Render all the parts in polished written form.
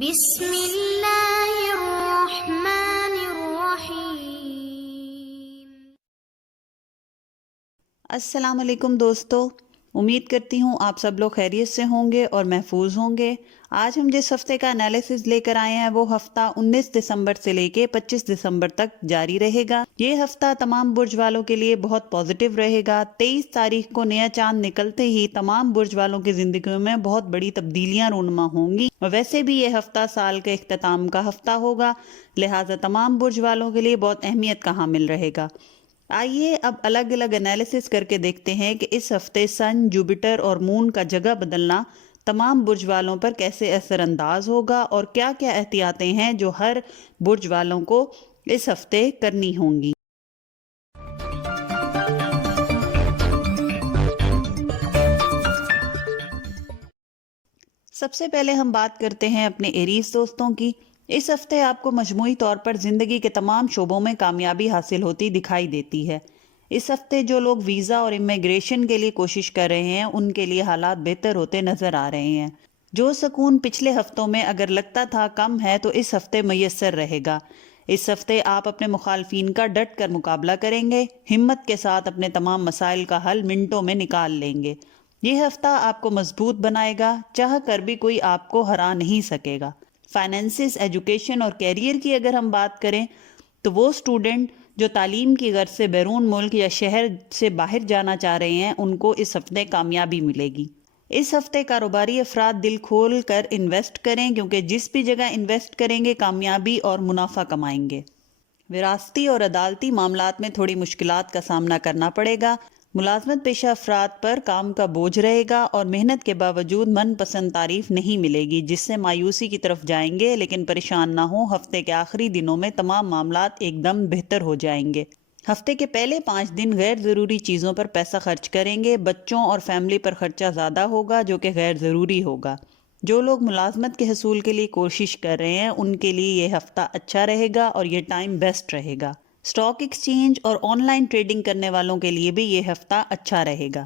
بسم اللہ الرحمن الرحیم۔ السلام علیکم دوستو، امید کرتی ہوں آپ سب لوگ خیریت سے ہوں گے اور محفوظ ہوں گے۔ آج ہم جس ہفتے کا انالیسز لے کر آئے ہیں وہ ہفتہ 19 دسمبر سے لے کے 25 دسمبر تک جاری رہے گا۔ یہ ہفتہ تمام برج والوں کے لیے بہت پازیٹیو رہے گا۔ 23 تاریخ کو نیا چاند نکلتے ہی تمام برج والوں کی زندگیوں میں بہت بڑی تبدیلیاں رونما ہوں گی، اور ویسے بھی یہ ہفتہ سال کے اختتام کا ہفتہ ہوگا، لہٰذا تمام برج والوں کے لیے بہت اہمیت کا حامل رہے گا۔ آئیے اب الگ الگ انالیسس کر کے دیکھتے ہیں کہ اس ہفتے سن، جوپیٹر اور مون کا جگہ بدلنا تمام برج والوں پر کیسے اثر انداز ہوگا، اور کیا کیا احتیاطیں ہیں جو ہر برج والوں کو اس ہفتے کرنی ہوں گی۔ سب سے پہلے ہم بات کرتے ہیں اپنے ایریز دوستوں کی۔ اس ہفتے آپ کو مجموعی طور پر زندگی کے تمام شعبوں میں کامیابی حاصل ہوتی دکھائی دیتی ہے۔ اس ہفتے جو لوگ ویزا اور امیگریشن کے لیے کوشش کر رہے ہیں ان کے لیے حالات بہتر ہوتے نظر آ رہے ہیں۔ جو سکون پچھلے ہفتوں میں اگر لگتا تھا کم ہے تو اس ہفتے میسر رہے گا۔ اس ہفتے آپ اپنے مخالفین کا ڈٹ کر مقابلہ کریں گے، ہمت کے ساتھ اپنے تمام مسائل کا حل منٹوں میں نکال لیں گے۔ یہ ہفتہ آپ کو مضبوط بنائے گا، چاہ کر بھی کوئی آپ کو ہرا نہیں سکے گا۔ فائنینسز، ایجوکیشن اور کیریئر کی اگر ہم بات کریں تو وہ اسٹوڈنٹ جو تعلیم کی غرض سے بیرون ملک یا شہر سے باہر جانا چاہ رہے ہیں ان کو اس ہفتے کامیابی ملے گی۔ اس ہفتے کاروباری افراد دل کھول کر انویسٹ کریں، کیونکہ جس بھی جگہ انویسٹ کریں گے کامیابی اور منافع کمائیں گے۔ وراثتی اور عدالتی معاملات میں تھوڑی مشکلات کا سامنا کرنا پڑے گا۔ ملازمت پیشہ افراد پر کام کا بوجھ رہے گا اور محنت کے باوجود من پسند تعریف نہیں ملے گی، جس سے مایوسی کی طرف جائیں گے، لیکن پریشان نہ ہوں، ہفتے کے آخری دنوں میں تمام معاملات ایک دم بہتر ہو جائیں گے۔ ہفتے کے پہلے 5 دن غیر ضروری چیزوں پر پیسہ خرچ کریں گے، بچوں اور فیملی پر خرچہ زیادہ ہوگا جو کہ غیر ضروری ہوگا۔ جو لوگ ملازمت کے حصول کے لیے کوشش کر رہے ہیں ان کے لیے یہ ہفتہ اچھا رہے گا اور یہ ٹائم بیسٹ رہے گا۔ اسٹاک ایکسچینج اور آن لائن ٹریڈنگ کرنے والوں کے لیے بھی یہ ہفتہ اچھا رہے گا۔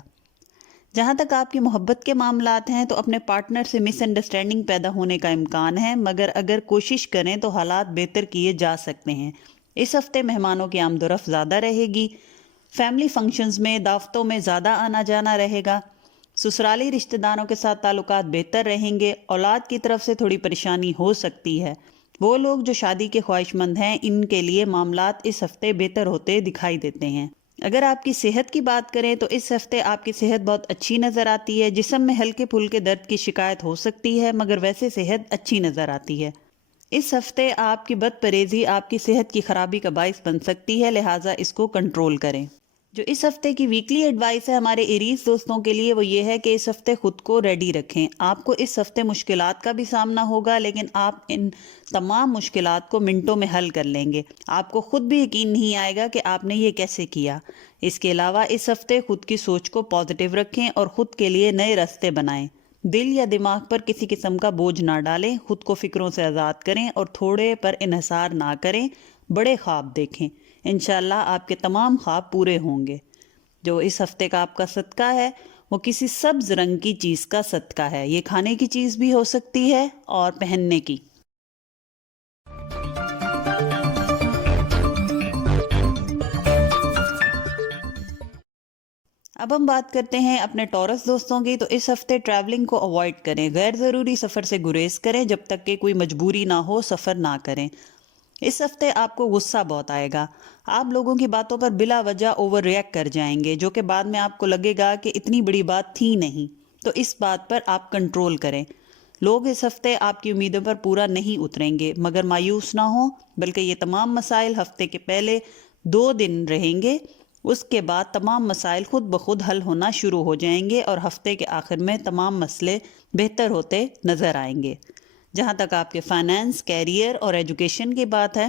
جہاں تک آپ کی محبت کے معاملات ہیں تو اپنے پارٹنر سے مس انڈرسٹینڈنگ پیدا ہونے کا امکان ہے، مگر اگر کوشش کریں تو حالات بہتر کیے جا سکتے ہیں۔ اس ہفتے مہمانوں کی آمد و رفت زیادہ رہے گی، فیملی فنکشنز میں، دعوتوں میں زیادہ آنا جانا رہے گا۔ سسرالی رشتہ داروں کے ساتھ تعلقات بہتر رہیں گے۔ اولاد کی طرف سے تھوڑی پریشانی ہو سکتی ہے۔ وہ لوگ جو شادی کے خواہش مند ہیں ان کے لیے معاملات اس ہفتے بہتر ہوتے دکھائی دیتے ہیں۔ اگر آپ کی صحت کی بات کریں تو اس ہفتے آپ کی صحت بہت اچھی نظر آتی ہے۔ جسم میں ہلکے پھلکے درد کی شکایت ہو سکتی ہے، مگر ویسے صحت اچھی نظر آتی ہے۔ اس ہفتے آپ کی بد پرہیزی آپ کی صحت کی خرابی کا باعث بن سکتی ہے، لہٰذا اس کو کنٹرول کریں۔ جو اس ہفتے کی ویکلی ایڈوائس ہے ہمارے ایریز دوستوں کے لیے وہ یہ ہے کہ اس ہفتے خود کو ریڈی رکھیں۔ آپ کو اس ہفتے مشکلات کا بھی سامنا ہوگا، لیکن آپ ان تمام مشکلات کو منٹوں میں حل کر لیں گے۔ آپ کو خود بھی یقین نہیں آئے گا کہ آپ نے یہ کیسے کیا۔ اس کے علاوہ اس ہفتے خود کی سوچ کو پازیٹیو رکھیں اور خود کے لیے نئے راستے بنائیں۔ دل یا دماغ پر کسی قسم کا بوجھ نہ ڈالیں، خود کو فکروں سے آزاد کریں اور تھوڑے پر انحصار نہ کریں، بڑے خواب دیکھیں۔ انشاءاللہ آپ کے تمام خواب پورے ہوں گے۔ جو اس ہفتے کا آپ کا صدقہ ہے وہ کسی سبز رنگ کی چیز کا صدقہ ہے۔ یہ کھانے کی چیز بھی ہو سکتی ہے اور پہننے کی۔ اب ہم بات کرتے ہیں اپنے ٹورس دوستوں کی۔ تو اس ہفتے ٹریولنگ کو اوائڈ کریں، غیر ضروری سفر سے گریز کریں، جب تک کہ کوئی مجبوری نہ ہو سفر نہ کریں۔ اس ہفتے آپ کو غصہ بہت آئے گا، آپ لوگوں کی باتوں پر بلا وجہ اوور ریئیکٹ کر جائیں گے، جو کہ بعد میں آپ کو لگے گا کہ اتنی بڑی بات تھی نہیں۔ تو اس بات پر آپ کنٹرول کریں۔ لوگ اس ہفتے آپ کی امیدوں پر پورا نہیں اتریں گے، مگر مایوس نہ ہوں، بلکہ یہ تمام مسائل ہفتے کے پہلے 2 دن رہیں گے۔ اس کے بعد تمام مسائل خود بخود حل ہونا شروع ہو جائیں گے اور ہفتے کے آخر میں تمام مسئلے بہتر ہوتے نظر آئیں گے۔ جہاں تک آپ کے فائنانس، کیریئر اور ایجوکیشن کی بات ہے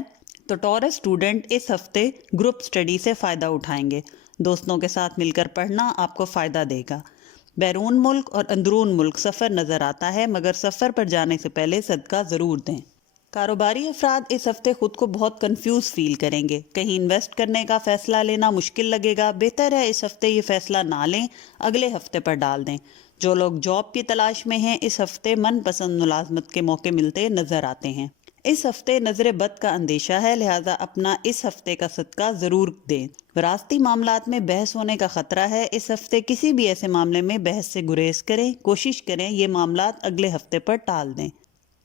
تو ٹورس اسٹوڈنٹ اس ہفتے گروپ سٹڈی سے فائدہ اٹھائیں گے۔ دوستوں کے ساتھ مل کر پڑھنا آپ کو فائدہ دے گا۔ بیرون ملک اور اندرون ملک سفر نظر آتا ہے، مگر سفر پر جانے سے پہلے صدقہ ضرور دیں۔ کاروباری افراد اس ہفتے خود کو بہت کنفیوز فیل کریں گے، کہیں انویسٹ کرنے کا فیصلہ لینا مشکل لگے گا۔ بہتر ہے اس ہفتے یہ فیصلہ نہ لیں، اگلے ہفتے پر ڈال دیں۔ جو لوگ جاب کی تلاش میں ہیں اس ہفتے من پسند ملازمت کے موقع ملتے نظر آتے ہیں۔ اس ہفتے نظر بد کا اندیشہ ہے، لہٰذا اپنا اس ہفتے کا صدقہ ضرور دیں۔ وراثتی معاملات میں بحث ہونے کا خطرہ ہے، اس ہفتے کسی بھی ایسے معاملے میں بحث سے گریز کریں، کوشش کریں یہ معاملات اگلے ہفتے پر ٹال دیں۔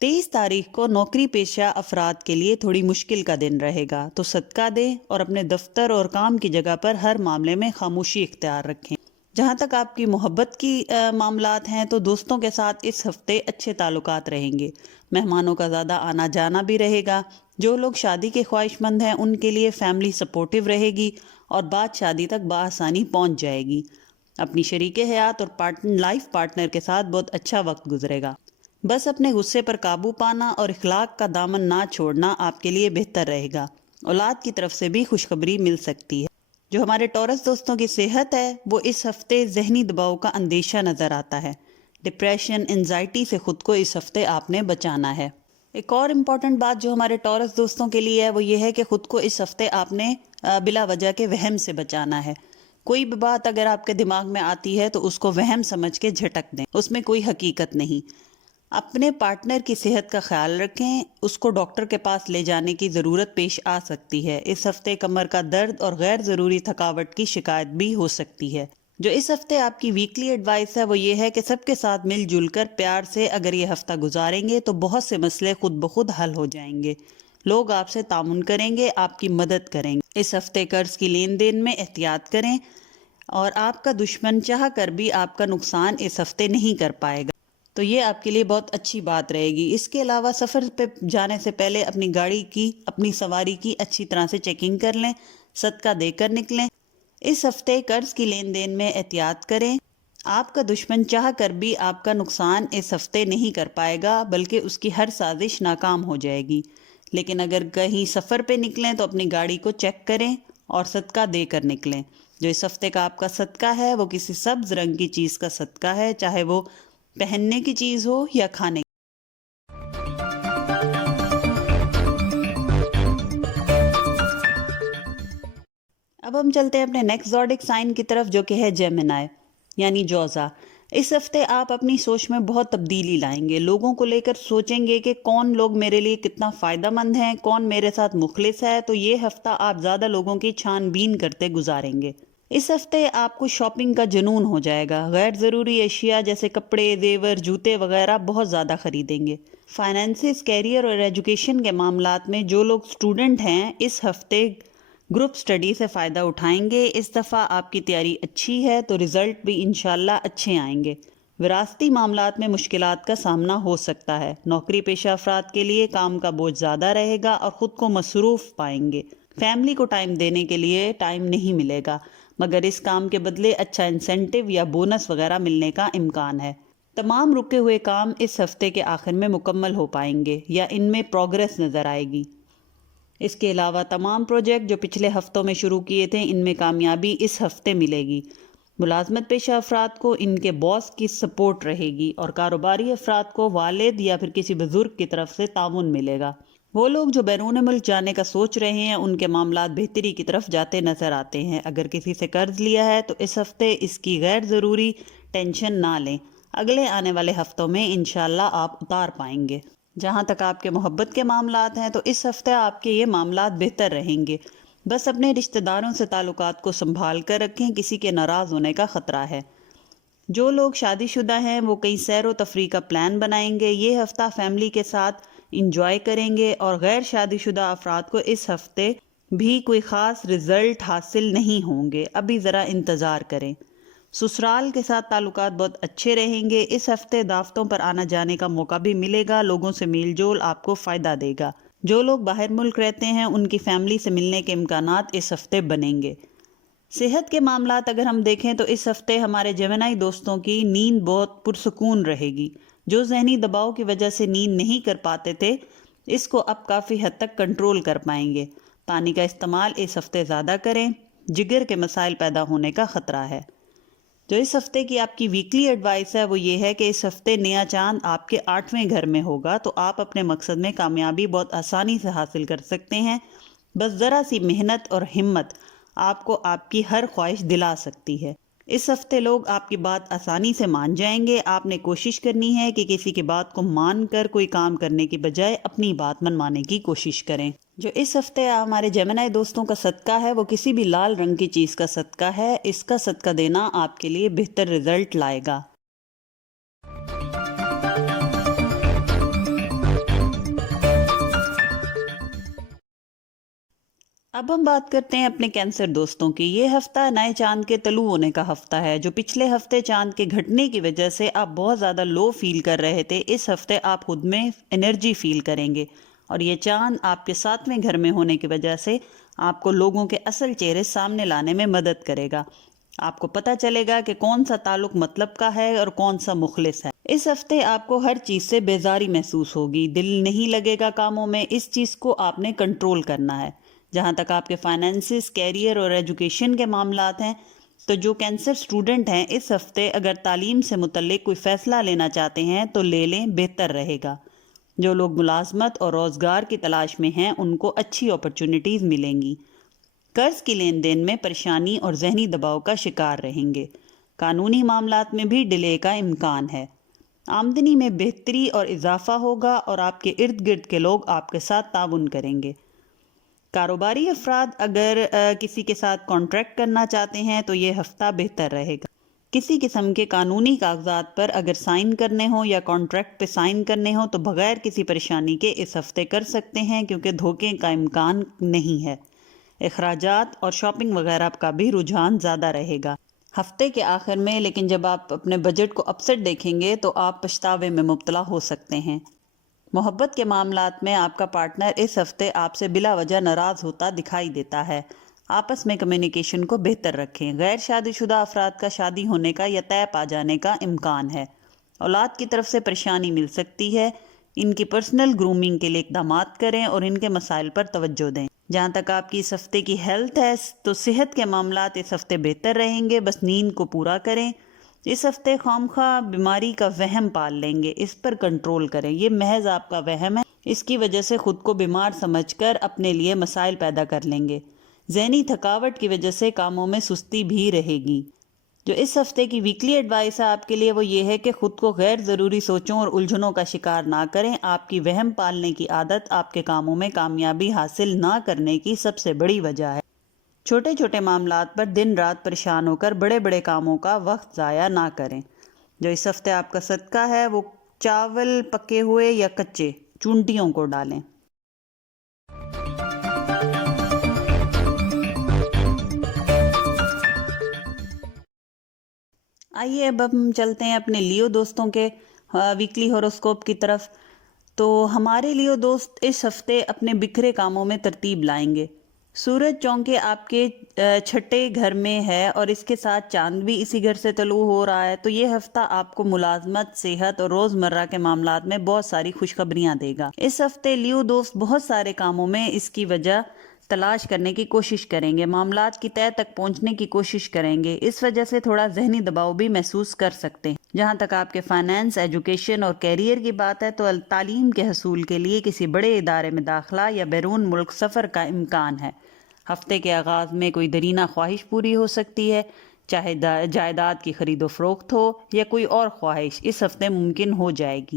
23 تاریخ کو نوکری پیشہ افراد کے لیے تھوڑی مشکل کا دن رہے گا، تو صدقہ دیں اور اپنے دفتر اور کام کی جگہ پر ہر معاملے میں خاموشی اختیار رکھیں۔ جہاں تک آپ کی محبت کی معاملات ہیں تو دوستوں کے ساتھ اس ہفتے اچھے تعلقات رہیں گے، مہمانوں کا زیادہ آنا جانا بھی رہے گا۔ جو لوگ شادی کے خواہش مند ہیں ان کے لیے فیملی سپورٹیو رہے گی اور بات شادی تک بآسانی پہنچ جائے گی۔ اپنی شریک حیات اور لائف پارٹنر کے ساتھ بہت اچھا وقت گزرے گا۔ بس اپنے غصے پر قابو پانا اور اخلاق کا دامن نہ چھوڑنا آپ کے لیے بہتر رہے گا۔ اولاد کی طرف سے بھی خوشخبری مل سکتی ہے۔ جو ہمارے ٹورس دوستوں کی صحت ہے وہ اس ہفتے ذہنی دباؤ کا اندیشہ نظر آتا ہے۔ ڈپریشن، انزائٹی سے خود کو اس ہفتے آپ نے بچانا ہے۔ ایک اور امپورٹنٹ بات جو ہمارے ٹورس دوستوں کے لیے ہے وہ یہ ہے کہ خود کو اس ہفتے آپ نے بلا وجہ کے وہم سے بچانا ہے۔ کوئی بھی بات اگر آپ کے دماغ میں آتی ہے تو اس کو وہم سمجھ کے جھٹک دیں، اس میں کوئی حقیقت نہیں۔ اپنے پارٹنر کی صحت کا خیال رکھیں، اس کو ڈاکٹر کے پاس لے جانے کی ضرورت پیش آ سکتی ہے۔ اس ہفتے کمر کا درد اور غیر ضروری تھکاوٹ کی شکایت بھی ہو سکتی ہے۔ جو اس ہفتے آپ کی ویکلی ایڈوائس ہے وہ یہ ہے کہ سب کے ساتھ مل جل کر پیار سے اگر یہ ہفتہ گزاریں گے تو بہت سے مسئلے خود بخود حل ہو جائیں گے۔ لوگ آپ سے تعاون کریں گے، آپ کی مدد کریں گے۔ اس ہفتے قرض کی لین دین میں احتیاط کریں اور آپ کا دشمن چاہ کر بھی آپ کا نقصان اس ہفتے نہیں کر پائے گا، تو یہ آپ کے لیے بہت اچھی بات رہے گی۔ اس کے علاوہ سفر پہ جانے سے پہلے اپنی گاڑی کی، اپنی سواری کی اچھی طرح سے چیکنگ کر لیں، صدقہ دے کر نکلیں۔ اس ہفتے قرض کی لین دین میں احتیاط کریں۔ آپ کا دشمن چاہ کر بھی آپ کا نقصان اس ہفتے نہیں کر پائے گا، بلکہ اس کی ہر سازش ناکام ہو جائے گی۔ لیکن اگر کہیں سفر پہ نکلیں تو اپنی گاڑی کو چیک کریں اور صدقہ دے کر نکلیں۔ جو اس ہفتے کا آپ کا صدقہ ہے وہ کسی سبز رنگ کی چیز کا صدقہ ہے، چاہے وہ پہننے کی چیز ہو یا کھانے کی۔ اب ہم چلتے ہیں اپنے نیکسٹ زوڈک سائن کی طرف جو کہ ہے جیمنائی یعنی جوزا۔ اس ہفتے آپ اپنی سوچ میں بہت تبدیلی لائیں گے، لوگوں کو لے کر سوچیں گے کہ کون لوگ میرے لیے کتنا فائدہ مند ہیں، کون میرے ساتھ مخلص ہے، تو یہ ہفتہ آپ زیادہ لوگوں کی چھان بین کرتے گزاریں گے۔ اس ہفتے آپ کو شاپنگ کا جنون ہو جائے گا، غیر ضروری اشیاء جیسے کپڑے، زیور، جوتے وغیرہ بہت زیادہ خریدیں گے۔ فائنینسز، کیریئر اور ایجوکیشن کے معاملات میں جو لوگ اسٹوڈنٹ ہیں اس ہفتے گروپ سٹڈی سے فائدہ اٹھائیں گے۔ اس دفعہ آپ کی تیاری اچھی ہے تو رزلٹ بھی انشاءاللہ اچھے آئیں گے۔ وراثتی معاملات میں مشکلات کا سامنا ہو سکتا ہے۔ نوکری پیشہ افراد کے لیے کام کا بوجھ زیادہ رہے گا اور خود کو مصروف پائیں گے۔ فیملی کو ٹائم دینے کے لیے ٹائم نہیں ملے گا، مگر اس کام کے بدلے اچھا انسینٹیو یا بونس وغیرہ ملنے کا امکان ہے۔ تمام رکے ہوئے کام اس ہفتے کے آخر میں مکمل ہو پائیں گے یا ان میں پروگریس نظر آئے گی۔ اس کے علاوہ تمام پروجیکٹ جو پچھلے ہفتوں میں شروع کیے تھے ان میں کامیابی اس ہفتے ملے گی۔ ملازمت پیشہ افراد کو ان کے باس کی سپورٹ رہے گی اور کاروباری افراد کو والد یا پھر کسی بزرگ کی طرف سے تعاون ملے گا۔ وہ لوگ جو بیرون ملک جانے کا سوچ رہے ہیں ان کے معاملات بہتری کی طرف جاتے نظر آتے ہیں۔ اگر کسی سے قرض لیا ہے تو اس ہفتے اس کی غیر ضروری ٹینشن نہ لیں، اگلے آنے والے ہفتوں میں انشاءاللہ آپ اتار پائیں گے۔ جہاں تک آپ کے محبت کے معاملات ہیں تو اس ہفتے آپ کے یہ معاملات بہتر رہیں گے۔ بس اپنے رشتہ داروں سے تعلقات کو سنبھال کر رکھیں، کسی کے ناراض ہونے کا خطرہ ہے۔ جو لوگ شادی شدہ ہیں وہ کئی سیر و تفریح کا پلان بنائیں گے۔ یہ ہفتہ فیملی کے ساتھ انجوائے کریں گے اور غیر شادی شدہ افراد کو اس ہفتے بھی کوئی خاص رزلٹ حاصل نہیں ہوں گے، ابھی ذرا انتظار کریں۔ سسرال کے ساتھ تعلقات بہت اچھے رہیں گے۔ اس ہفتے دعوتوں پر آنا جانے کا موقع بھی ملے گا، لوگوں سے میل جول آپ کو فائدہ دے گا۔ جو لوگ باہر ملک رہتے ہیں ان کی فیملی سے ملنے کے امکانات اس ہفتے بنیں گے۔ صحت کے معاملات اگر ہم دیکھیں تو اس ہفتے ہمارے جیمنائی دوستوں کی نیند بہت پرسکون رہے گی۔ جو ذہنی دباؤ کی وجہ سے نیند نہیں کر پاتے تھے اس کو اب کافی حد تک کنٹرول کر پائیں گے۔ پانی کا استعمال اس ہفتے زیادہ کریں، جگر کے مسائل پیدا ہونے کا خطرہ ہے۔ جو اس ہفتے کی آپ کی ویکلی ایڈوائس ہے وہ یہ ہے کہ اس ہفتے نیا چاند آپ کے 8ویں گھر میں ہوگا تو آپ اپنے مقصد میں کامیابی بہت آسانی سے حاصل کر سکتے ہیں۔ بس ذرا سی محنت اور ہمت آپ کو آپ کی ہر خواہش دلا سکتی ہے۔ اس ہفتے لوگ آپ کی بات آسانی سے مان جائیں گے. آپ نے کوشش کرنی ہے کہ کسی کی بات کو مان کر کوئی کام کرنے کی بجائے اپنی بات منوانے کی کوشش کریں. جو اس ہفتے ہمارے جیمنائی دوستوں کا صدقہ ہے وہ کسی بھی لال رنگ کی چیز کا صدقہ ہے. اس کا صدقہ دینا آپ کے لیے بہتر رزلٹ لائے گا. اب ہم بات کرتے ہیں اپنے کینسر دوستوں کی. یہ ہفتہ نئے چاند کے طلوع ہونے کا ہفتہ ہے. جو پچھلے ہفتے چاند کے گھٹنے کی وجہ سے آپ بہت زیادہ لو فیل کر رہے تھے، اس ہفتے آپ خود میں انرجی فیل کریں گے، اور یہ چاند آپ کے 7ویں گھر میں ہونے کی وجہ سے آپ کو لوگوں کے اصل چہرے سامنے لانے میں مدد کرے گا. آپ کو پتہ چلے گا کہ کون سا تعلق مطلب کا ہے اور کون سا مخلص ہے. اس ہفتے آپ کو ہر چیز سے بیزاری محسوس ہوگی، دل نہیں لگے گا کاموں میں. اس چیز کو آپ نے کنٹرول کرنا ہے. جہاں تک آپ کے فائنینسز، کیریئر اور ایجوکیشن کے معاملات ہیں، تو جو کینسر سٹوڈنٹ ہیں اس ہفتے اگر تعلیم سے متعلق کوئی فیصلہ لینا چاہتے ہیں تو لے لیں، بہتر رہے گا. جو لوگ ملازمت اور روزگار کی تلاش میں ہیں ان کو اچھی اپرچونٹیز ملیں گی. قرض کی لین دین میں پریشانی اور ذہنی دباؤ کا شکار رہیں گے. قانونی معاملات میں بھی ڈیلے کا امکان ہے. آمدنی میں بہتری اور اضافہ ہوگا اور آپ کے ارد گرد کے لوگ آپ کے ساتھ تعاون کریں گے. کاروباری افراد اگر کسی کے ساتھ کانٹریکٹ کرنا چاہتے ہیں تو یہ ہفتہ بہتر رہے گا. کسی قسم کے قانونی کاغذات پر اگر سائن کرنے ہوں یا کانٹریکٹ پہ سائن کرنے ہوں تو بغیر کسی پریشانی کے اس ہفتے کر سکتے ہیں، کیونکہ دھوکے کا امکان نہیں ہے. اخراجات اور شاپنگ وغیرہ کا بھی رجحان زیادہ رہے گا ہفتے کے آخر میں، لیکن جب آپ اپنے بجٹ کو اپسیٹ دیکھیں گے تو آپ پچھتاوے میں مبتلا ہو سکتے ہیں. محبت کے معاملات میں آپ کا پارٹنر اس ہفتے آپ سے بلا وجہ ناراض ہوتا دکھائی دیتا ہے. آپس میں کمیونیکیشن کو بہتر رکھیں. غیر شادی شدہ افراد کا شادی ہونے کا یا طے پا جانے کا امکان ہے. اولاد کی طرف سے پریشانی مل سکتی ہے. ان کی پرسنل گرومنگ کے لیے اقدامات کریں اور ان کے مسائل پر توجہ دیں. جہاں تک آپ کی اس ہفتے کی ہیلتھ ہے تو صحت کے معاملات اس ہفتے بہتر رہیں گے، بس نیند کو پورا کریں. اس ہفتے خواہ بیماری کا وہم پال لیں گے، اس پر کنٹرول کریں. یہ محض آپ کا وہم ہے، اس کی وجہ سے خود کو بیمار سمجھ کر اپنے لیے مسائل پیدا کر لیں گے. ذہنی تھکاوٹ کی وجہ سے کاموں میں سستی بھی رہے گی. جو اس ہفتے کی ویکلی ایڈوائس ہے آپ کے لیے وہ یہ ہے کہ خود کو غیر ضروری سوچوں اور الجھنوں کا شکار نہ کریں. آپ کی وہم پالنے کی عادت آپ کے کاموں میں کامیابی حاصل نہ کرنے کی سب سے بڑی وجہ ہے. چھوٹے چھوٹے معاملات پر دن رات پریشان ہو کر بڑے بڑے کاموں کا وقت ضائع نہ کریں. جو اس ہفتے آپ کا صدقہ ہے وہ چاول پکے ہوئے یا کچے چونٹیوں کو ڈالیں. آئیے اب ہم چلتے ہیں اپنے لیو دوستوں کے ویکلی ہوروسکوپ کی طرف. تو ہمارے لیو دوست اس ہفتے اپنے بکھرے کاموں میں ترتیب لائیں گے. سورج چونکہ آپ کے 6 گھر میں ہے اور اس کے ساتھ چاند بھی اسی گھر سے طلوع ہو رہا ہے، تو یہ ہفتہ آپ کو ملازمت، صحت اور روزمرہ کے معاملات میں بہت ساری خوشخبریاں دے گا. اس ہفتے لیو دوست بہت سارے کاموں میں اس کی وجہ تلاش کرنے کی کوشش کریں گے، معاملات کی تہہ تک پہنچنے کی کوشش کریں گے. اس وجہ سے تھوڑا ذہنی دباؤ بھی محسوس کر سکتے ہیں. جہاں تک آپ کے فائنینس، ایجوکیشن اور کیریئر کی بات ہے تو تعلیم کے حصول کے لیے کسی بڑے ادارے میں داخلہ یا بیرون ملک سفر کا امکان ہے. ہفتے کے آغاز میں کوئی دیرینہ خواہش پوری ہو سکتی ہے، چاہے جائیداد کی خرید و فروخت ہو یا کوئی اور خواہش اس ہفتے ممکن ہو جائے گی.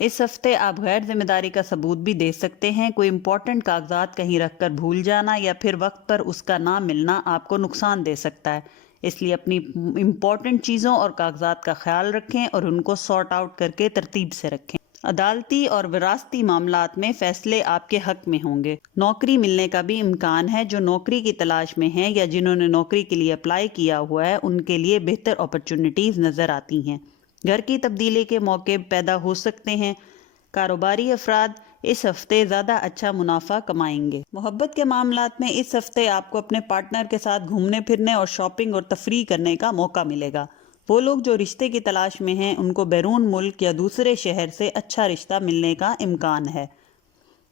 اس ہفتے آپ غیر ذمہ داری کا ثبوت بھی دے سکتے ہیں. کوئی امپورٹنٹ کاغذات کہیں رکھ کر بھول جانا یا پھر وقت پر اس کا نہ ملنا آپ کو نقصان دے سکتا ہے. اس لیے اپنی امپورٹنٹ چیزوں اور کاغذات کا خیال رکھیں اور ان کو سارٹ آؤٹ کر کے ترتیب سے رکھیں. عدالتی اور وراثتی معاملات میں فیصلے آپ کے حق میں ہوں گے. نوکری ملنے کا بھی امکان ہے. جو نوکری کی تلاش میں ہیں یا جنہوں نے نوکری کے لیے اپلائی کیا ہوا ہے ان کے لیے بہتر اپرچونٹیز نظر آتی ہیں. گھر کی تبدیلی کے موقع پیدا ہو سکتے ہیں. کاروباری افراد اس ہفتے زیادہ اچھا منافع کمائیں گے. محبت کے معاملات میں اس ہفتے آپ کو اپنے پارٹنر کے ساتھ گھومنے پھرنے اور شاپنگ اور تفریح کرنے کا موقع ملے گا. وہ لوگ جو رشتے کی تلاش میں ہیں ان کو بیرون ملک یا دوسرے شہر سے اچھا رشتہ ملنے کا امکان ہے.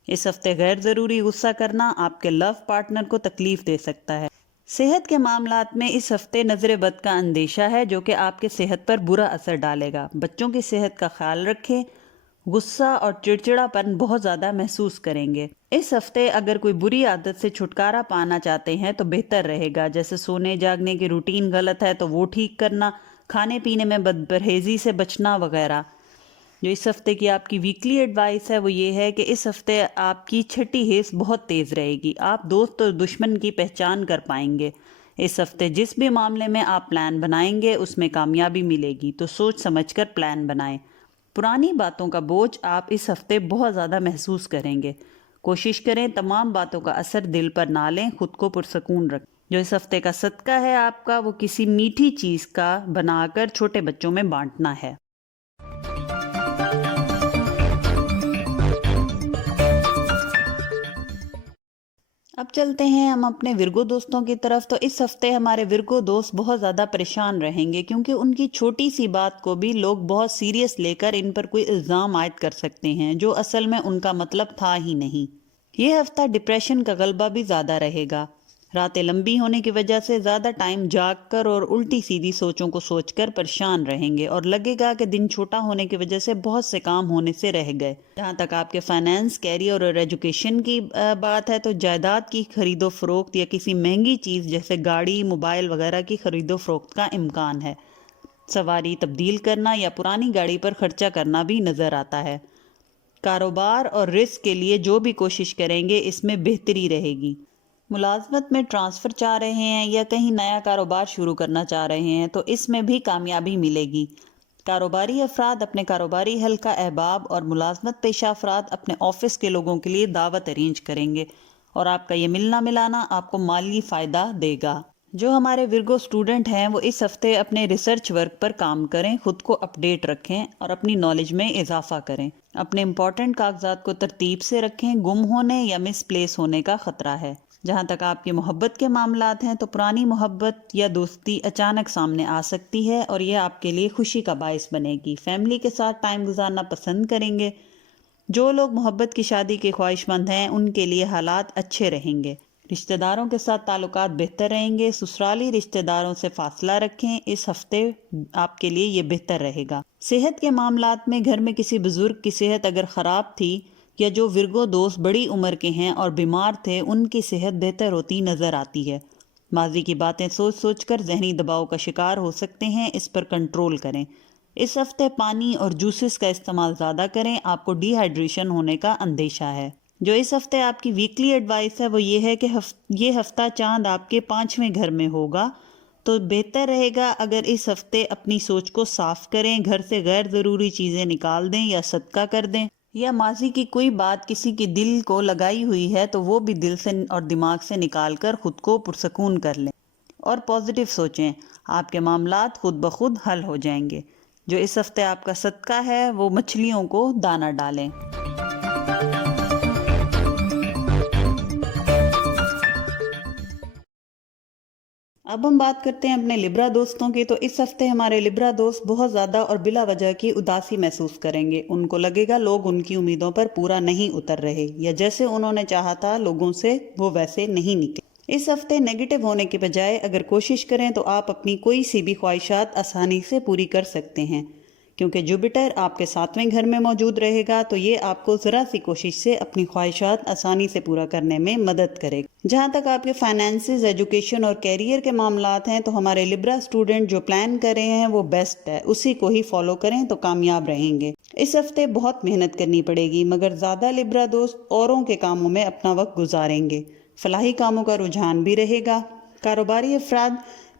اس ہفتے غیر ضروری غصہ کرنا آپ کے لو پارٹنر کو تکلیف دے سکتا ہے. صحت کے معاملات میں اس ہفتے نظر بد کا اندیشہ ہے جو کہ آپ کے صحت پر برا اثر ڈالے گا. بچوں کی صحت کا خیال رکھیں. غصہ اور چڑچڑا پن بہت زیادہ محسوس کریں گے. اس ہفتے اگر کوئی بری عادت سے چھٹکارا پانا چاہتے ہیں تو بہتر رہے گا، جیسے سونے جاگنے کی روٹین غلط ہے تو وہ ٹھیک کرنا، کھانے پینے میں پرہیزی سے بچنا وغیرہ۔ جو اس ہفتے کی آپ کی ویکلی ایڈوائس ہے وہ یہ ہے کہ اس ہفتے آپ کی چھٹی حس بہت تیز رہے گی، آپ دوست اور دشمن کی پہچان کر پائیں گے۔ اس ہفتے جس بھی معاملے میں آپ پلان بنائیں گے اس میں کامیابی ملے گی، تو سوچ سمجھ کر پلان بنائیں۔ پرانی باتوں کا بوجھ آپ اس ہفتے بہت زیادہ محسوس کریں گے۔ کوشش کریں تمام باتوں کا اثر دل پر نہ لیں، خود کو پرسکون رکھیں۔ جو اس ہفتے کا صدقہ ہے آپ کا وہ کسی میٹھی چیز کا بنا کر چھوٹے بچوں میں بانٹنا ہے۔ اب چلتے ہیں ہم اپنے ورگو دوستوں کی طرف۔ تو اس ہفتے ہمارے ورگو دوست بہت زیادہ پریشان رہیں گے، کیونکہ ان کی چھوٹی سی بات کو بھی لوگ بہت سیریس لے کر ان پر کوئی الزام عائد کر سکتے ہیں جو اصل میں ان کا مطلب تھا ہی نہیں۔ یہ ہفتہ ڈپریشن کا غلبہ بھی زیادہ رہے گا۔ راتیں لمبی ہونے کی وجہ سے زیادہ ٹائم جاگ کر اور الٹی سیدھی سوچوں کو سوچ کر پریشان رہیں گے، اور لگے گا کہ دن چھوٹا ہونے کی وجہ سے بہت سے کام ہونے سے رہ گئے۔ جہاں تک آپ کے فائنانس، کیریئر اور ایجوکیشن کی بات ہے تو جائیداد کی خرید و فروخت یا کسی مہنگی چیز جیسے گاڑی، موبائل وغیرہ کی خرید و فروخت کا امکان ہے۔ سواری تبدیل کرنا یا پرانی گاڑی پر خرچہ کرنا بھی نظر آتا ہے۔ کاروبار اور رزق کے لیے جو بھی کوشش کریں گے اس میں بہتری رہے گی۔ ملازمت میں ٹرانسفر چاہ رہے ہیں یا کہیں نیا کاروبار شروع کرنا چاہ رہے ہیں تو اس میں بھی کامیابی ملے گی۔ کاروباری افراد اپنے کاروباری حلقہ احباب اور ملازمت پیشہ افراد اپنے آفس کے لوگوں کے لیے دعوت ارینج کریں گے، اور آپ کا یہ ملنا ملانا آپ کو مالی فائدہ دے گا۔ جو ہمارے ورگو سٹوڈنٹ ہیں وہ اس ہفتے اپنے ریسرچ ورک پر کام کریں، خود کو اپڈیٹ رکھیں اور اپنی نالج میں اضافہ کریں۔ اپنے امپورٹنٹ کاغذات کو ترتیب سے رکھیں، گم ہونے یا مس پلیس ہونے کا خطرہ ہے۔ جہاں تک آپ کی محبت کے معاملات ہیں تو پرانی محبت یا دوستی اچانک سامنے آ سکتی ہے اور یہ آپ کے لیے خوشی کا باعث بنے گی۔ فیملی کے ساتھ ٹائم گزارنا پسند کریں گے۔ جو لوگ محبت کی شادی کے خواہش مند ہیں ان کے لیے حالات اچھے رہیں گے۔ رشتہ داروں کے ساتھ تعلقات بہتر رہیں گے۔ سسرالی رشتہ داروں سے فاصلہ رکھیں، اس ہفتے آپ کے لیے یہ بہتر رہے گا۔ صحت کے معاملات میں گھر میں کسی بزرگ کی صحت اگر خراب تھی یا جو ورگو دوست بڑی عمر کے ہیں اور بیمار تھے ان کی صحت بہتر ہوتی نظر آتی ہے۔ ماضی کی باتیں سوچ سوچ کر ذہنی دباؤ کا شکار ہو سکتے ہیں، اس پر کنٹرول کریں۔ اس ہفتے پانی اور جوسز کا استعمال زیادہ کریں، آپ کو ڈی ہائیڈریشن ہونے کا اندیشہ ہے۔ جو اس ہفتے آپ کی ویکلی ایڈوائس ہے وہ یہ ہے کہ یہ ہفتہ چاند آپ کے 5ویں گھر میں ہوگا، تو بہتر رہے گا اگر اس ہفتے اپنی سوچ کو صاف کریں، گھر سے غیر ضروری چیزیں نکال دیں یا صدقہ کر دیں، یا ماضی کی کوئی بات کسی کی دل کو لگائی ہوئی ہے تو وہ بھی دل سے اور دماغ سے نکال کر خود کو پرسکون کر لیں اور پازیٹیو سوچیں، آپ کے معاملات خود بخود حل ہو جائیں گے۔ جو اس ہفتے آپ کا صدقہ ہے وہ مچھلیوں کو دانہ ڈالیں۔ اب ہم بات کرتے ہیں اپنے لبرا دوستوں کی۔ تو اس ہفتے ہمارے لبرا دوست بہت زیادہ اور بلا وجہ کی اداسی محسوس کریں گے۔ ان کو لگے گا لوگ ان کی امیدوں پر پورا نہیں اتر رہے، یا جیسے انہوں نے چاہا تھا لوگوں سے وہ ویسے نہیں نکلے۔ اس ہفتے نیگیٹو ہونے کے بجائے اگر کوشش کریں تو آپ اپنی کوئی سی بھی خواہشات آسانی سے پوری کر سکتے ہیں، کیونکہ جوپیٹر آپ کے 7ویں گھر میں موجود رہے گا، تو یہ آپ کو ذرا سی کوشش سے اپنی خواہشات آسانی سے پورا کرنے میں مدد کرے گا۔ جہاں تک آپ کے فائنانسز، ایجوکیشن اور کیریئر کے معاملات ہیں تو ہمارے لبرا سٹوڈنٹ جو پلان کر رہے ہیں وہ بیسٹ ہے، اسی کو ہی فالو کریں تو کامیاب رہیں گے۔ اس ہفتے بہت محنت کرنی پڑے گی، مگر زیادہ لبرا دوست اوروں کے کاموں میں اپنا وقت گزاریں گے۔ فلاحی کاموں کا رجحان بھی رہے گا۔ کاروباری افراد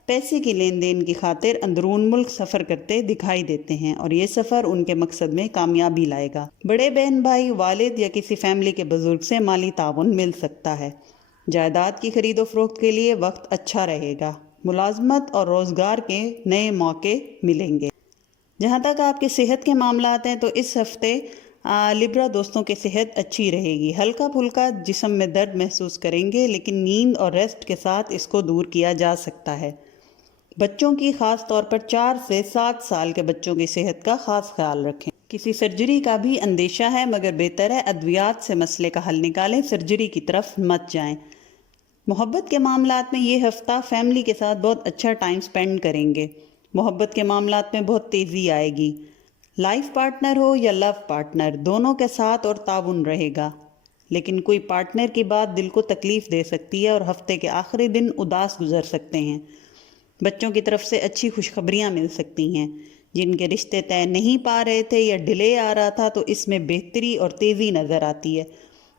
پیسے کی لین دین کی خاطر اندرون ملک سفر کرتے دکھائی دیتے ہیں، اور یہ سفر ان کے مقصد میں کامیابی لائے گا۔ بڑے بہن بھائی، والد یا کسی فیملی کے بزرگ سے مالی تعاون مل سکتا ہے۔ جائیداد کی خرید و فروخت کے لیے وقت اچھا رہے گا۔ ملازمت اور روزگار کے نئے موقع ملیں گے۔ جہاں تک آپ کے صحت کے معاملات ہیں تو اس ہفتے لبرا دوستوں کی صحت اچھی رہے گی۔ ہلکا پھلکا جسم میں درد محسوس کریں گے، لیکن نیند اور ریسٹ کے ساتھ اس کو دور کیا جا سکتا ہے۔ بچوں کی خاص طور پر 4 سے 7 سال کے بچوں کی صحت کا خاص خیال رکھیں۔ کسی سرجری کا بھی اندیشہ ہے، مگر بہتر ہے ادویات سے مسئلے کا حل نکالیں، سرجری کی طرف مت جائیں۔ محبت کے معاملات میں یہ ہفتہ فیملی کے ساتھ بہت اچھا ٹائم سپینڈ کریں گے۔ محبت کے معاملات میں بہت تیزی آئے گی۔ لائف پارٹنر ہو یا لو پارٹنر، دونوں کے ساتھ اور تعاون رہے گا۔ لیکن کوئی پارٹنر کی بات دل کو تکلیف دے سکتی ہے اور ہفتے کے آخری دن اداس گزر سکتے ہیں۔ بچوں کی طرف سے اچھی خوشخبریاں مل سکتی ہیں۔ جن کے رشتے طے نہیں پا رہے تھے یا ڈیلے آ رہا تھا تو اس میں بہتری اور تیزی نظر آتی ہے۔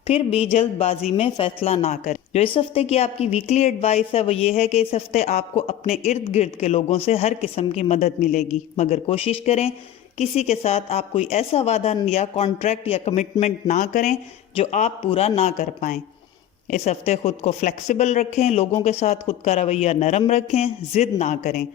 پھر بھی جلد بازی میں فیصلہ نہ کریں۔ جو اس ہفتے کی آپ کی ویکلی ایڈوائس ہے وہ یہ ہے کہ اس ہفتے آپ کو اپنے ارد گرد کے لوگوں سے ہر قسم کی مدد ملے گی، مگر کوشش کریں کسی کے ساتھ آپ کوئی ایسا وعدہ یا کانٹریکٹ یا کمٹمنٹ نہ کریں جو آپ پورا نہ کر پائیں۔ اس ہفتے خود کو فلیکسیبل رکھیں، لوگوں کے ساتھ خود کا رویہ نرم رکھیں، ضد نہ کریں۔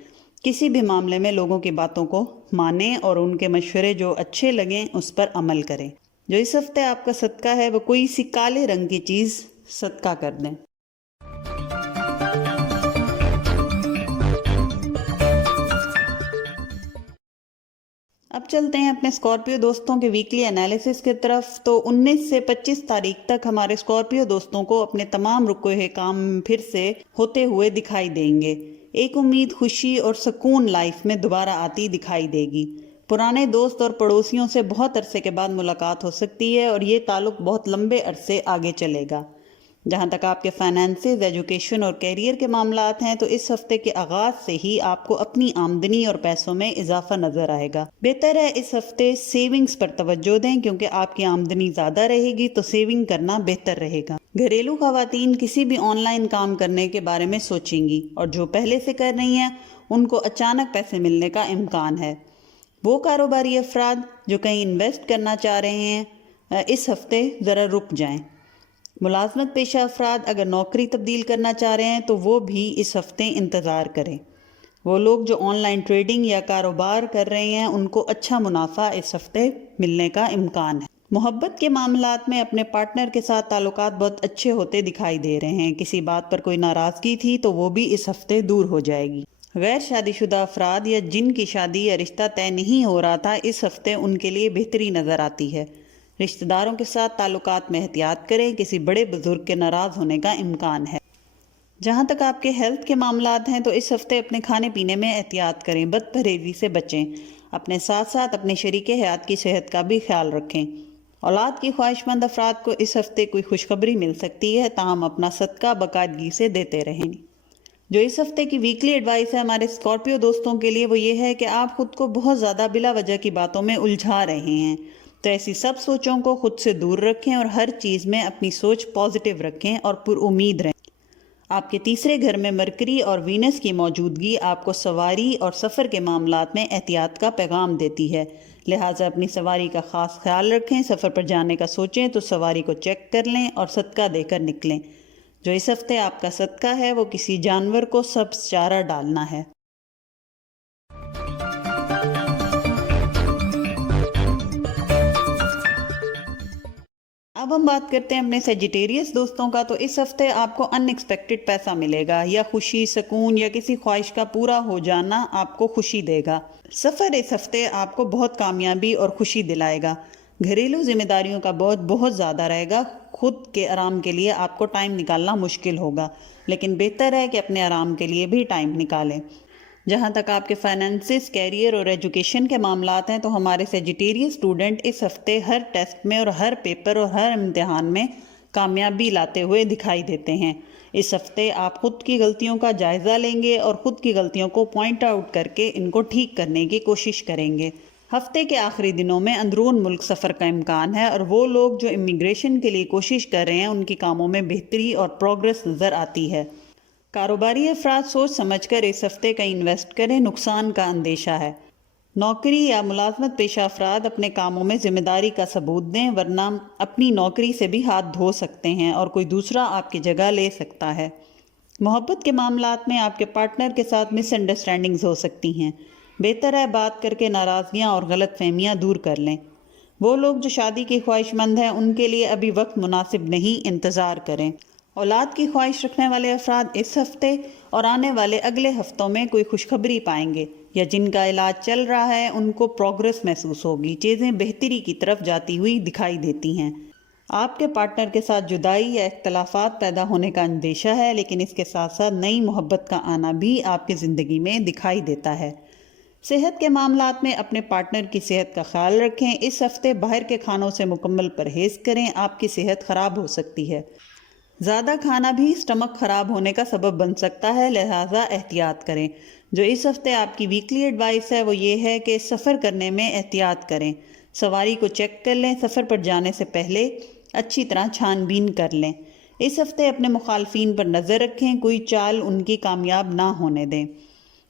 کسی بھی معاملے میں لوگوں کی باتوں کو مانیں اور ان کے مشورے جو اچھے لگیں اس پر عمل کریں۔ جو اس ہفتے آپ کا صدقہ ہے وہ کوئی سی کالے رنگ کی چیز صدقہ کر دیں۔ اب چلتے ہیں اپنے اسکارپیو دوستوں کے ویکلی انالیسس کی طرف۔ تو 19 سے 25 تاریخ تک ہمارے اسکارپیو دوستوں کو اپنے تمام رکے ہوئے کام پھر سے ہوتے ہوئے دکھائی دیں گے۔ ایک امید، خوشی اور سکون لائف میں دوبارہ آتی دکھائی دے گی۔ پرانے دوست اور پڑوسیوں سے بہت عرصے کے بعد ملاقات ہو سکتی ہے اور یہ تعلق بہت لمبے عرصے آگے چلے گا۔ جہاں تک آپ کے فائنانسز، ایجوکیشن اور کیریئر کے معاملات ہیں تو اس ہفتے کے آغاز سے ہی آپ کو اپنی آمدنی اور پیسوں میں اضافہ نظر آئے گا۔ بہتر ہے اس ہفتے سیونگز پر توجہ دیں کیونکہ آپ کی آمدنی زیادہ رہے گی تو سیونگ کرنا بہتر رہے گا۔ گھریلو خواتین کسی بھی آن لائن کام کرنے کے بارے میں سوچیں گی اور جو پہلے سے کر رہی ہیں ان کو اچانک پیسے ملنے کا امکان ہے۔ وہ کاروباری افراد جو کہیں انویسٹ کرنا چاہ رہے ہیں اس ہفتے ذرا رک جائیں۔ ملازمت پیشہ افراد اگر نوکری تبدیل کرنا چاہ رہے ہیں تو وہ بھی اس ہفتے انتظار کریں۔ وہ لوگ جو آن لائن ٹریڈنگ یا کاروبار کر رہے ہیں ان کو اچھا منافع اس ہفتے ملنے کا امکان ہے۔ محبت کے معاملات میں اپنے پارٹنر کے ساتھ تعلقات بہت اچھے ہوتے دکھائی دے رہے ہیں۔ کسی بات پر کوئی ناراضگی تھی تو وہ بھی اس ہفتے دور ہو جائے گی۔ غیر شادی شدہ افراد یا جن کی شادی یا رشتہ طے نہیں ہو رہا تھا اس ہفتے ان کے لیے بہتری نظر آتی ہے۔ رشتہ داروں کے ساتھ تعلقات میں احتیاط کریں، کسی بڑے بزرگ کے ناراض ہونے کا امکان ہے۔ جہاں تک آپ کے ہیلتھ کے معاملات ہیں تو اس ہفتے اپنے کھانے پینے میں احتیاط کریں، بد پرہیزی سے بچیں۔ اپنے ساتھ ساتھ اپنے شریک حیات کی صحت کا بھی خیال رکھیں۔ اولاد کی خواہش مند افراد کو اس ہفتے کوئی خوشخبری مل سکتی ہے، تاہم اپنا صدقہ باقاعدگی سے دیتے رہیں۔ جو اس ہفتے کی ویکلی ایڈوائس ہے ہمارے اسکارپیو دوستوں کے لیے وہ یہ ہے کہ آپ خود کو بہت زیادہ بلا وجہ کی باتوں میں الجھا رہے ہیں، تو ایسی سب سوچوں کو خود سے دور رکھیں اور ہر چیز میں اپنی سوچ پازیٹیو رکھیں اور پر امید رہیں۔ آپ کے تیسرے گھر میں مرکری اور وینس کی موجودگی آپ کو سواری اور سفر کے معاملات میں احتیاط کا پیغام دیتی ہے، لہٰذا اپنی سواری کا خاص خیال رکھیں۔ سفر پر جانے کا سوچیں تو سواری کو چیک کر لیں اور صدقہ دے کر نکلیں۔ جو اس ہفتے آپ کا صدقہ ہے وہ کسی جانور کو سبز چارہ ڈالنا ہے۔ اب ہم بات کرتے ہیں اپنے سیجیٹیریس دوستوں کا۔ تو اس ہفتے آپ کو ان ایکسپیکٹڈ پیسہ ملے گا، یا خوشی، سکون یا کسی خواہش کا پورا ہو جانا آپ کو خوشی دے گا۔ سفر اس ہفتے آپ کو بہت کامیابی اور خوشی دلائے گا۔ گھریلو ذمہ داریوں کا بہت زیادہ رہے گا، خود کے آرام کے لیے آپ کو ٹائم نکالنا مشکل ہوگا، لیکن بہتر ہے کہ اپنے آرام کے لیے بھی ٹائم نکالیں۔ جہاں تک آپ کے فائنانسز، کیریئر اور ایجوکیشن کے معاملات ہیں تو ہمارے سیجیٹیریس اسٹوڈنٹ اس ہفتے ہر ٹیسٹ میں اور ہر پیپر اور ہر امتحان میں کامیابی لاتے ہوئے دکھائی دیتے ہیں۔ اس ہفتے آپ خود کی غلطیوں کا جائزہ لیں گے اور خود کی غلطیوں کو پوائنٹ آؤٹ کر کے ان کو ٹھیک کرنے کی کوشش کریں گے۔ ہفتے کے آخری دنوں میں اندرون ملک سفر کا امکان ہے اور وہ لوگ جو امیگریشن کے لیے کوشش کر رہے ہیں ان کی کاموں میں بہتری اور پروگرس نظر آتی ہے۔ کاروباری افراد سوچ سمجھ کر اس ہفتے کہیں انویسٹ کریں، نقصان کا اندیشہ ہے۔ نوکری یا ملازمت پیشہ افراد اپنے کاموں میں ذمہ داری کا ثبوت دیں، ورنہ اپنی نوکری سے بھی ہاتھ دھو سکتے ہیں اور کوئی دوسرا آپ کی جگہ لے سکتا ہے۔ محبت کے معاملات میں آپ کے پارٹنر کے ساتھ مس انڈرسٹینڈنگز ہو سکتی ہیں، بہتر ہے بات کر کے ناراضگیاں اور غلط فہمیاں دور کر لیں۔ وہ لوگ جو شادی کی خواہش مند ہیں ان کے لیے ابھی وقت مناسب نہیں، انتظار کریں۔ اولاد کی خواہش رکھنے والے افراد اس ہفتے اور آنے والے اگلے ہفتوں میں کوئی خوشخبری پائیں گے، یا جن کا علاج چل رہا ہے ان کو پروگرس محسوس ہوگی، چیزیں بہتری کی طرف جاتی ہوئی دکھائی دیتی ہیں۔ آپ کے پارٹنر کے ساتھ جدائی یا اختلافات پیدا ہونے کا اندیشہ ہے، لیکن اس کے ساتھ ساتھ نئی محبت کا آنا بھی آپ کی زندگی میں دکھائی دیتا ہے۔ صحت کے معاملات میں اپنے پارٹنر کی صحت کا خیال رکھیں۔ اس ہفتے باہر کے کھانوں سے مکمل پرہیز کریں، آپ کی صحت خراب ہو سکتی ہے۔ زیادہ کھانا بھی اسٹمک خراب ہونے کا سبب بن سکتا ہے، لہٰذا احتیاط کریں۔ جو اس ہفتے آپ کی ویکلی ایڈوائس ہے وہ یہ ہے کہ سفر کرنے میں احتیاط کریں۔ سواری کو چیک کر لیں، سفر پر جانے سے پہلے اچھی طرح چھان بین کر لیں۔ اس ہفتے اپنے مخالفین پر نظر رکھیں، کوئی چال ان کی کامیاب نہ ہونے دیں۔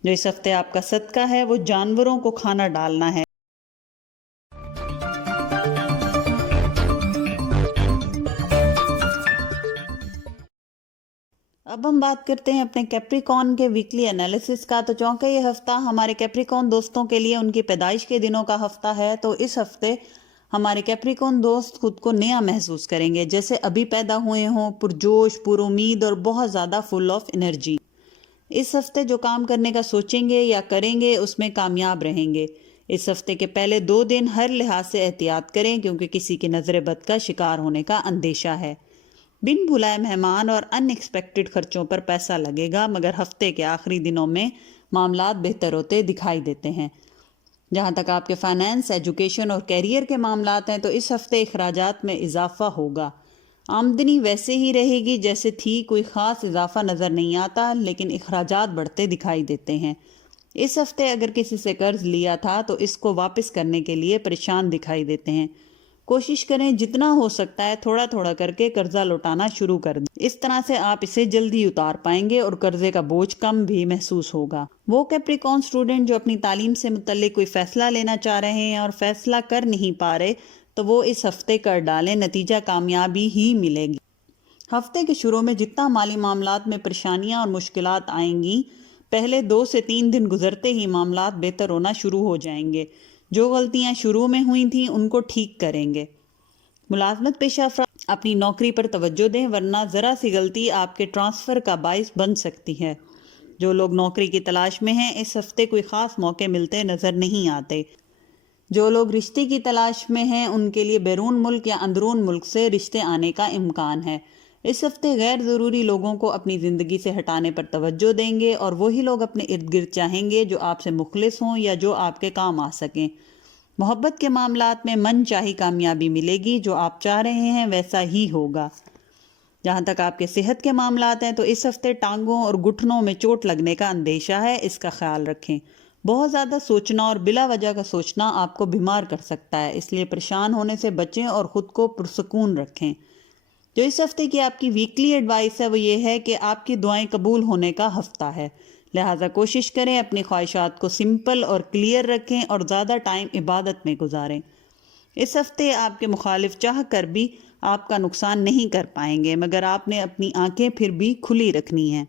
جو اس ہفتے آپ کا صدقہ ہے وہ جانوروں کو کھانا ڈالنا ہے۔ اب ہم بات کرتے ہیں اپنے کیپریکون کے ویکلی انالیسس کا۔ تو چونکہ یہ ہفتہ ہمارے کیپریکون دوستوں کے لیے ان کی پیدائش کے دنوں کا ہفتہ ہے، تو اس ہفتے ہمارے کیپریکون دوست خود کو نیا محسوس کریں گے، جیسے ابھی پیدا ہوئے ہوں، پرجوش، پر امید اور بہت زیادہ فل آف انرجی۔ اس ہفتے جو کام کرنے کا سوچیں گے یا کریں گے اس میں کامیاب رہیں گے۔ اس ہفتے کے پہلے 2 دن ہر لحاظ سے احتیاط کریں، کیونکہ کسی کی نظر بد کا شکار ہونے کا اندیشہ ہے۔ بن بھلائے مہمان اور ان ایکسپیکٹڈ خرچوں پر پیسہ لگے گا، مگر ہفتے کے آخری دنوں میں معاملات بہتر ہوتے دکھائی دیتے ہیں۔ جہاں تک آپ کے فائنانس، ایجوکیشن اور کیریئر کے معاملات ہیں، تو اس ہفتے اخراجات میں اضافہ ہوگا۔ آمدنی ویسے ہی رہے گی جیسے تھی، کوئی خاص اضافہ نظر نہیں آتا، لیکن اخراجات بڑھتے دکھائی دیتے ہیں۔ اس ہفتے اگر کسی سے قرض لیا تھا تو اس کو واپس کرنے کے لیے پریشان دکھائی دیتے ہیں۔ کوشش کریں جتنا ہو سکتا ہے تھوڑا تھوڑا کر کے قرضہ لوٹانا شروع کر دیں، اس طرح سے آپ اسے جلدی اتار پائیں گے اور قرضے کا بوجھ کم بھی محسوس ہوگا۔ وہ کیپریکون اسٹوڈنٹ جو اپنی تعلیم سے متعلق کوئی فیصلہ لینا چاہ رہے ہیں اور فیصلہ کر نہیں پا رہے، تو وہ اس ہفتے کر ڈالیں، نتیجہ کامیابی ہی ملے گی۔ ہفتے کے شروع میں جتنا مالی معاملات میں پریشانیاں اور مشکلات آئیں گی، پہلے 2 سے 3 دن گزرتے ہی معاملات بہتر ہونا شروع ہو جائیں گے۔ جو غلطیاں شروع میں ہوئی تھیں ان کو ٹھیک کریں گے۔ ملازمت پیشہ افراد اپنی نوکری پر توجہ دیں، ورنہ ذرا سی غلطی آپ کے ٹرانسفر کا باعث بن سکتی ہے۔ جو لوگ نوکری کی تلاش میں ہیں، اس ہفتے کوئی خاص موقع ملتے نظر نہیں آتے۔ جو لوگ رشتے کی تلاش میں ہیں ان کے لیے بیرون ملک یا اندرون ملک سے رشتے آنے کا امکان ہے۔ اس ہفتے غیر ضروری لوگوں کو اپنی زندگی سے ہٹانے پر توجہ دیں گے، اور وہی لوگ اپنے ارد گرد چاہیں گے جو آپ سے مخلص ہوں یا جو آپ کے کام آ سکیں۔ محبت کے معاملات میں من چاہی کامیابی ملے گی، جو آپ چاہ رہے ہیں ویسا ہی ہوگا۔ جہاں تک آپ کے صحت کے معاملات ہیں، تو اس ہفتے ٹانگوں اور گھٹنوں میں چوٹ لگنے کا اندیشہ ہے، اس کا خیال رکھیں۔ بہت زیادہ سوچنا اور بلا وجہ کا سوچنا آپ کو بیمار کر سکتا ہے، اس لیے پریشان ہونے سے بچیں اور خود کو پرسکون رکھیں۔ جو اس ہفتے کی آپ کی ویکلی ایڈوائس ہے وہ یہ ہے کہ آپ کی دعائیں قبول ہونے کا ہفتہ ہے، لہٰذا کوشش کریں اپنی خواہشات کو سمپل اور کلیئر رکھیں اور زیادہ ٹائم عبادت میں گزاریں۔ اس ہفتے آپ کے مخالف چاہ کر بھی آپ کا نقصان نہیں کر پائیں گے، مگر آپ نے اپنی آنکھیں پھر بھی کھلی رکھنی ہیں۔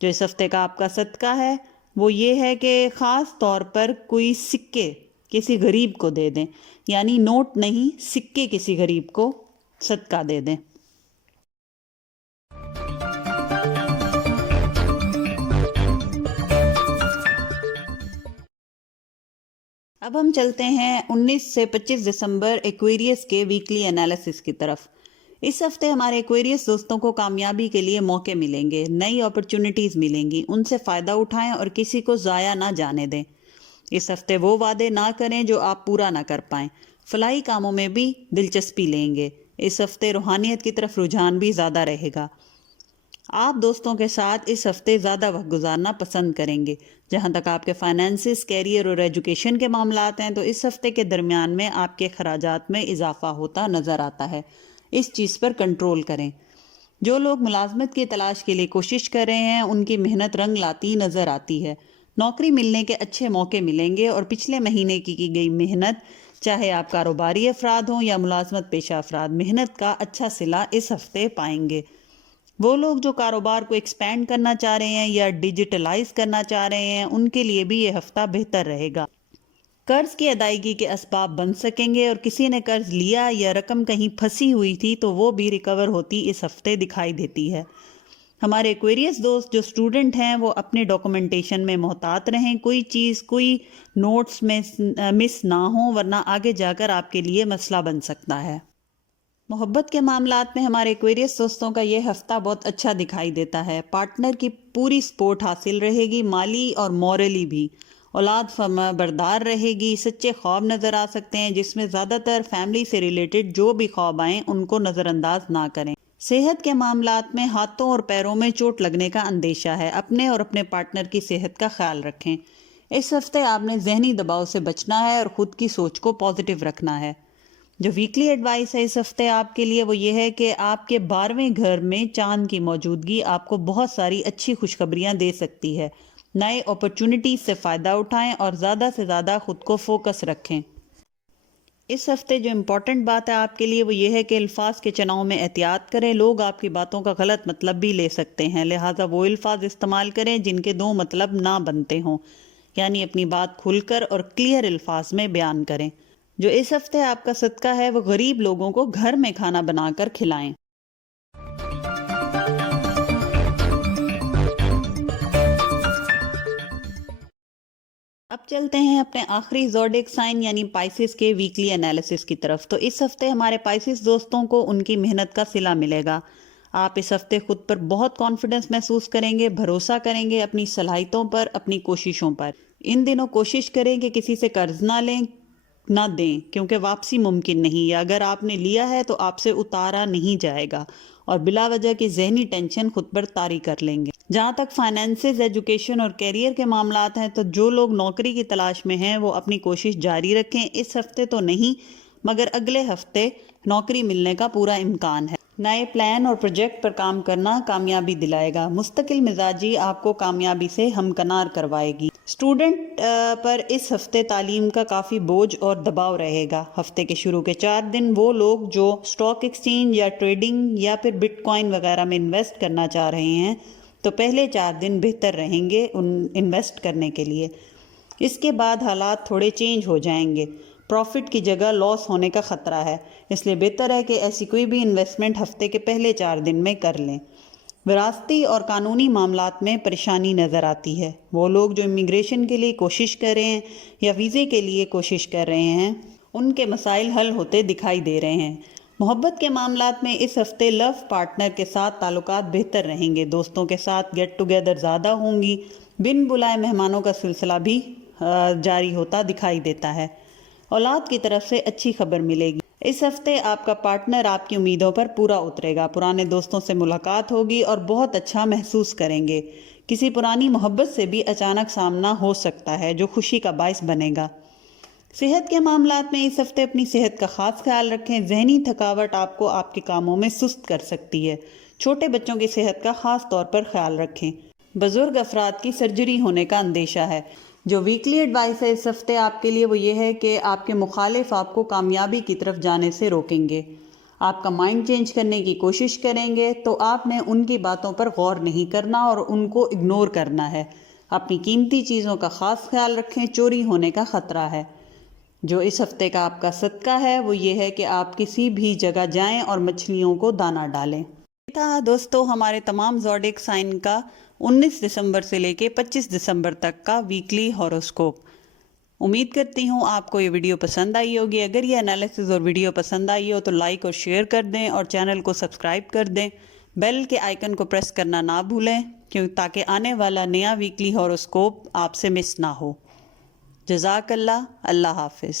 جو اس ہفتے کا آپ کا صدقہ ہے وہ یہ ہے کہ خاص طور پر کوئی سکے کسی غریب کو دے دیں، یعنی نوٹ نہیں، سکے کسی غریب کو صدقہ دے دیں۔ اب ہم چلتے ہیں 19 سے 25 دسمبر ایکویریس کے ویکلی انالیسس کی طرف۔ اس ہفتے ہمارے ایکویریس دوستوں کو کامیابی کے لیے موقع ملیں گے، نئی اپرچونٹیز ملیں گی، ان سے فائدہ اٹھائیں اور کسی کو ضائع نہ جانے دیں۔ اس ہفتے وہ وعدے نہ کریں جو آپ پورا نہ کر پائیں۔ فلاحی کاموں میں بھی دلچسپی لیں گے۔ اس ہفتے روحانیت کی طرف رجحان بھی زیادہ رہے گا۔ آپ دوستوں کے ساتھ اس ہفتے زیادہ وقت گزارنا پسند کریں گے۔ جہاں تک آپ کے فائنانسز، کیریئر اور ایجوکیشن کے معاملات ہیں، تو اس ہفتے کے درمیان میں آپ کے اخراجات میں اضافہ ہوتا نظر آتا ہے، اس چیز پر کنٹرول کریں۔ جو لوگ ملازمت کی تلاش کے لیے کوشش کر رہے ہیں ان کی محنت رنگ لاتی نظر آتی ہے۔ نوکری ملنے کے اچھے موقع ملیں گے اور پچھلے مہینے کی گئی محنت، چاہے آپ کاروباری افراد ہوں یا ملازمت پیشہ افراد، محنت کا اچھا صلہ اس ہفتے پائیں گے۔ وہ لوگ جو کاروبار کو ایکسپینڈ کرنا چاہ رہے ہیں یا ڈیجیٹلائز کرنا چاہ رہے ہیں، ان کے لیے بھی یہ ہفتہ بہتر رہے گا۔ قرض کی ادائیگی کے اسباب بن سکیں گے، اور کسی نے قرض لیا یا رقم کہیں پھنسی ہوئی تھی تو وہ بھی ریکور ہوتی اس ہفتے دکھائی دیتی ہے۔ ہمارے ایکویریس دوست جو اسٹوڈنٹ ہیں وہ اپنے ڈاکومنٹیشن میں محتاط رہیں، کوئی چیز، کوئی نوٹس میں مس نہ ہوں، ورنہ آگے جا کر آپ کے لیے مسئلہ بن سکتا ہے۔ محبت کے معاملات میں ہمارے ایکویریس دوستوں کا یہ ہفتہ بہت اچھا دکھائی دیتا ہے۔ پارٹنر کی پوری سپورٹ حاصل رہے گی، مالی اور مورلی بھی، اولاد فرما بردار رہے گی، سچے خواب نظر آ سکتے ہیں جس میں زیادہ تر فیملی سے ریلیٹڈ جو بھی خواب آئیں ان کو نظر انداز نہ کریں۔ صحت کے معاملات میں ہاتھوں اور پیروں میں چوٹ لگنے کا اندیشہ ہے، اپنے اور اپنے پارٹنر کی صحت کا خیال رکھیں۔ اس ہفتے آپ نے ذہنی دباؤ سے بچنا ہے اور خود کی سوچ کو پازیٹیو رکھنا ہے۔ جو ویکلی ایڈوائس ہے اس ہفتے آپ کے لیے وہ یہ ہے کہ آپ کے 12ویں گھر میں چاند کی موجودگی آپ کو بہت ساری اچھی خوشخبریاں دے سکتی ہے۔ نئے اپرچونٹیز سے فائدہ اٹھائیں اور زیادہ سے زیادہ خود کو فوکس رکھیں۔ اس ہفتے جو امپورٹنٹ بات ہے آپ کے لیے وہ یہ ہے کہ الفاظ کے چناؤ میں احتیاط کریں، لوگ آپ کی باتوں کا غلط مطلب بھی لے سکتے ہیں، لہٰذا وہ الفاظ استعمال کریں جن کے دو مطلب نہ بنتے ہوں، یعنی اپنی بات کھل کر اور کلیئر الفاظ میں بیان کریں۔ جو اس ہفتے آپ کا صدقہ ہے وہ غریب لوگوں کو گھر میں کھانا بنا کر کھلائیں۔ اب چلتے ہیں اپنے آخری زوڈک سائن یعنی پائسس کے ویکلی انالیسس کی طرف۔ تو اس ہفتے ہمارے پائسس دوستوں کو ان کی محنت کا صلہ ملے گا۔ آپ اس ہفتے خود پر بہت کانفیڈنس محسوس کریں گے، بھروسہ کریں گے اپنی صلاحیتوں پر، اپنی کوششوں پر۔ ان دنوں کوشش کریں کہ کسی سے قرض نہ لیں، نہ دیں، کیونکہ واپسی ممکن نہیں ہے۔ اگر آپ نے لیا ہے تو آپ سے اتارا نہیں جائے گا اور بلا وجہ کی ذہنی ٹینشن خود پر طاری کر لیں گے۔ جہاں تک فائنینسز، ایجوکیشن اور کیریئر کے معاملات ہیں تو جو لوگ نوکری کی تلاش میں ہیں وہ اپنی کوشش جاری رکھیں۔ اس ہفتے تو نہیں مگر اگلے ہفتے نوکری ملنے کا پورا امکان ہے۔ نئے پلان اور پروجیکٹ پر کام کرنا کامیابی دلائے گا۔ مستقل مزاجی آپ کو کامیابی سے ہمکنار کروائے گی۔ اسٹوڈنٹ پر اس ہفتے تعلیم کا کافی بوجھ اور دباؤ رہے گا۔ ہفتے کے شروع کے 4 دن وہ لوگ جو اسٹاک ایکسچینج یا ٹریڈنگ یا پھر بٹ کوائن وغیرہ میں انویسٹ کرنا چاہ رہے ہیں تو پہلے 4 دن بہتر رہیں گے انویسٹ کرنے کے لیے۔ اس کے بعد حالات تھوڑے چینج ہو جائیں گے، پروفٹ کی جگہ لاس ہونے کا خطرہ ہے، اس لیے بہتر ہے کہ ایسی کوئی بھی انویسٹمنٹ ہفتے کے پہلے 4 دن میں کر لیں۔ وراثتی اور قانونی معاملات میں پریشانی نظر آتی ہے۔ وہ لوگ جو امیگریشن کے لیے کوشش کر رہے ہیں یا ویزے کے لیے کوشش کر رہے ہیں ان کے مسائل حل ہوتے دکھائی دے رہے ہیں۔ محبت کے معاملات میں اس ہفتے لو پارٹنر کے ساتھ تعلقات بہتر رہیں گے، دوستوں کے ساتھ گیٹ ٹوگیدر زیادہ ہوں گی، بن بلائے مہمانوں کا سلسلہ بھی جاری ہوتا دکھائی دیتا ہے۔ اولاد کی طرف سے اچھی خبر ملے گی۔ اس ہفتے آپ کا پارٹنر آپ کی امیدوں پر پورا اترے گا، پرانے دوستوں سے ملاقات ہوگی اور بہت اچھا محسوس کریں گے۔ کسی پرانی محبت سے بھی اچانک سامنا ہو سکتا ہے جو خوشی کا باعث بنے گا۔ صحت کے معاملات میں اس ہفتے اپنی صحت کا خاص خیال رکھیں، ذہنی تھکاوٹ آپ کو آپ کے کاموں میں سست کر سکتی ہے۔ چھوٹے بچوں کی صحت کا خاص طور پر خیال رکھیں۔ بزرگ افراد کی سرجری ہونے کا اندیشہ ہے۔ جو ویکلی ایڈوائس ہے اس ہفتے آپ کے لیے وہ یہ ہے کہ آپ کے مخالف آپ کو کامیابی کی طرف جانے سے روکیں گے۔ آپ کا مائنڈ چینج کرنے کی کوشش کریں گے تو آپ نے ان کی باتوں پر غور نہیں کرنا اور ان کو اگنور کرنا ہے۔ اپنی قیمتی چیزوں کا خاص خیال رکھیں، چوری ہونے کا خطرہ ہے۔ جو اس ہفتے کا آپ کا صدقہ ہے وہ یہ ہے کہ آپ کسی بھی جگہ جائیں اور مچھلیوں کو دانہ ڈالیں۔ تھا دوستو ہمارے تمام زوڈک سائن کا 19 دسمبر سے لے کے 25 دسمبر تک کا ویکلی ہوروسکوپ۔ امید کرتی ہوں آپ کو یہ ویڈیو پسند آئی ہوگی۔ اگر یہ انالیسز اور ویڈیو پسند آئی ہو تو لائک اور شیئر کر دیں اور چینل کو سبسکرائب کر دیں۔ بیل کے آئیکن کو پریس کرنا نہ بھولیں تاکہ آنے والا نیا ویکلی ہوروسکوپ آپ سے مس نہ ہو۔ جزاک اللہ، اللہ حافظ۔